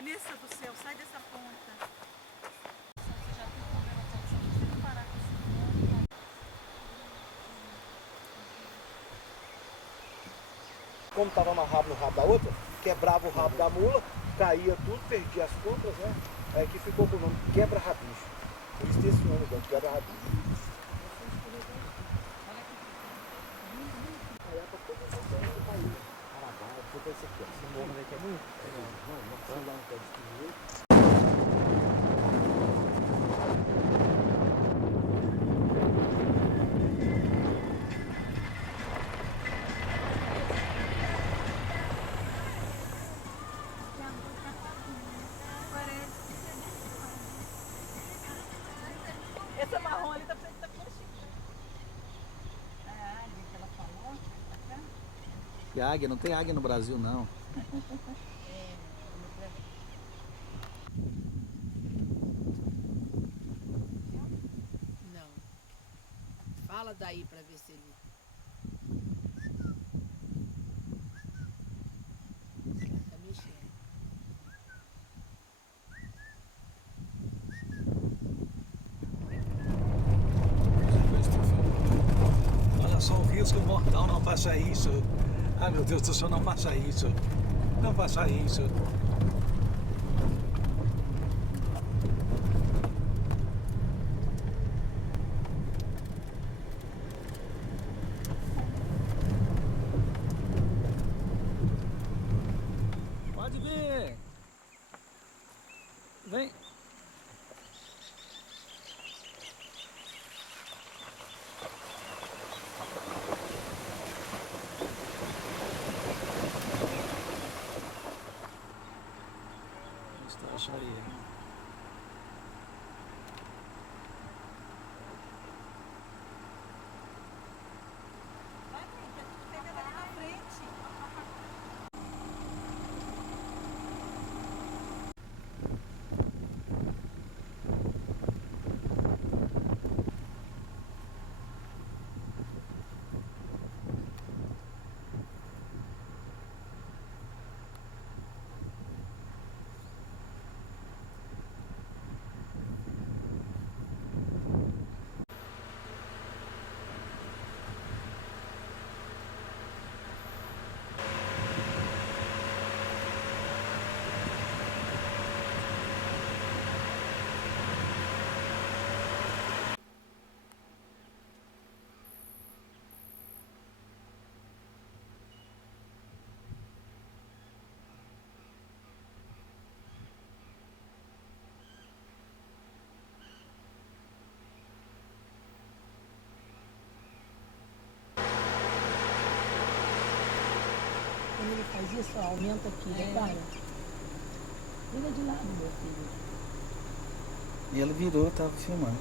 Vanessa do céu, sai dessa ponta. Você já tem problema com isso, você tem que parar com isso. Como estava amarrado no rabo da outra, quebrava o rabo da mula, caía tudo, perdia as compras, né? Aí que ficou com o nome quebra-rabicho. Por isso tem esse nome, então, quebra-rabicho. Aí é pra todo mundo que caiu. Carabá, ficou esse aqui, ó. Esse morro daqui é muito. Vamos dar um pé de primeiro. Essa marrom ali tá parecendo que tá com chifre. É a águia que ela falou. Tá cá? Que águia? Não tem águia no Brasil, não. Não. Fala daí pra ver se ele. Ela tá mexendo. Olha só o risco mortal, não faça isso. Ai meu Deus do céu, não faça isso. Não faça isso. Pode vir. Vem. Está aí. Vai, Rita, pega dali na frente. Quando ele faz isso, ó, aumenta aqui, repara. Vira de lado, meu filho. E ele virou, tava filmando.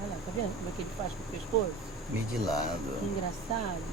Olha lá, tá vendo como é que ele faz com o pescoço? Meio de lado. Que engraçado.